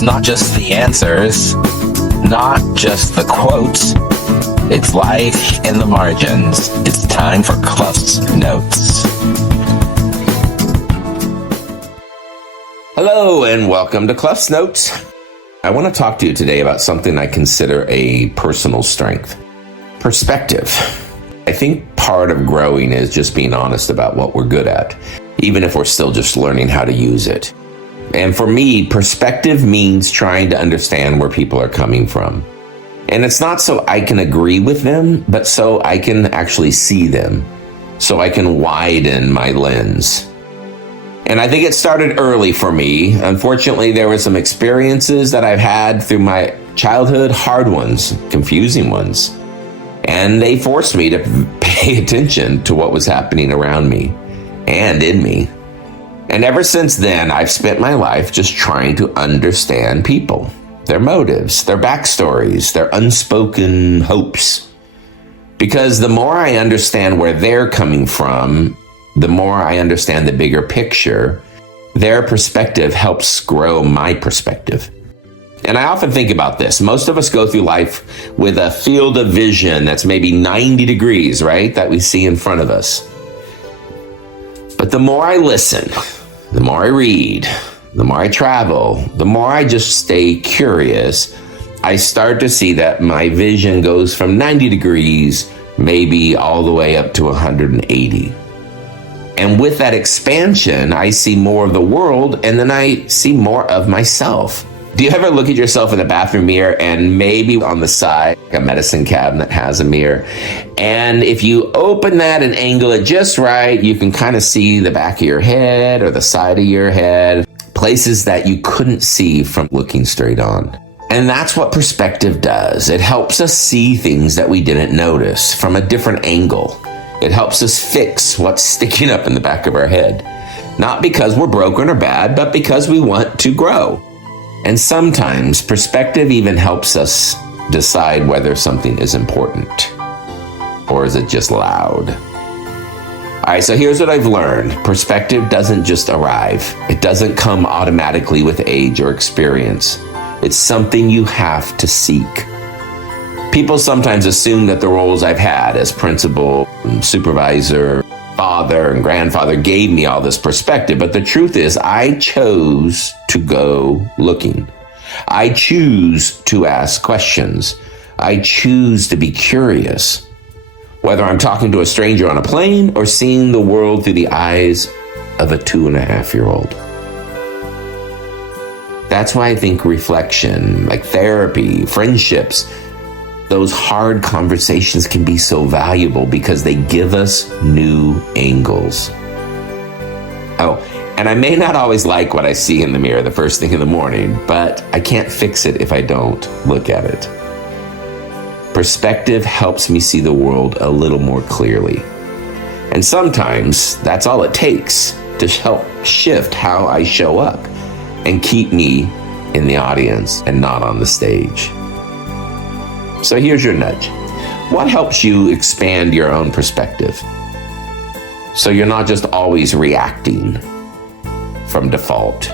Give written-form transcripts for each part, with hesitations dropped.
It's not just the answers, not just the quotes. It's life in the margins. It's time for CluffsNotes. Hello and welcome to CluffsNotes. I want to talk to you today about something I consider a personal strength. Perspective. I think part of growing is just being honest about what we're good at, even if we're still just learning how to use it. And for me, perspective means trying to understand where people are coming from. And it's not so I can agree with them, but so I can actually see them, so I can widen my lens. And I think it started early for me. Unfortunately, there were some experiences that I've had through my childhood, hard ones, confusing ones. And they forced me to pay attention to what was happening around me and in me. And ever since then, I've spent my life just trying to understand people, their motives, their backstories, their unspoken hopes. Because the more I understand where they're coming from, the more I understand the bigger picture. Their perspective helps grow my perspective. And I often think about this. Most of us go through life with a field of vision that's maybe 90 degrees, right? That we see in front of us. But the more I listen, the more I read, the more I travel, the more I just stay curious, I start to see that my vision goes from 90 degrees, maybe all the way up to 180. And with that expansion, I see more of the world, and then I see more of myself. Do you ever look at yourself in the bathroom mirror and maybe on the side, a medicine cabinet has a mirror, and if you open that and angle it just right, you can kind of see the back of your head or the side of your head, places that you couldn't see from looking straight on. And that's what perspective does. It helps us see things that we didn't notice from a different angle. It helps us fix what's sticking up in the back of our head. Not because we're broken or bad, but because we want to grow. And sometimes perspective even helps us decide whether something is important, or is it just loud? All right, so here's what I've learned. Perspective doesn't just arrive. It doesn't come automatically with age or experience. It's something you have to seek. People sometimes assume that the roles I've had as principal, supervisor, father, and grandfather gave me all this perspective, but the truth is I chose to go looking. I choose to ask questions. I choose to be curious. Whether I'm talking to a stranger on a plane or seeing the world through the eyes of a 2.5-year-old. That's why I think reflection, like therapy, friendships, those hard conversations can be so valuable because they give us new angles. Oh, and I may not always like what I see in the mirror the first thing in the morning, but I can't fix it if I don't look at it. Perspective helps me see the world a little more clearly. And sometimes that's all it takes to help shift how I show up and keep me in the audience and not on the stage. So here's your nudge. What helps you expand your own perspective? So you're not just always reacting from default.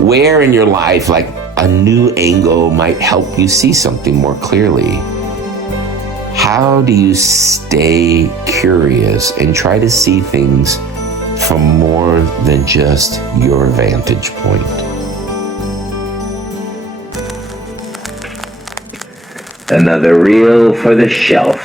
Where in your life, like a new angle might help you see something more clearly? How do you stay curious and try to see things from more than just your vantage point? Another reel for the shelf.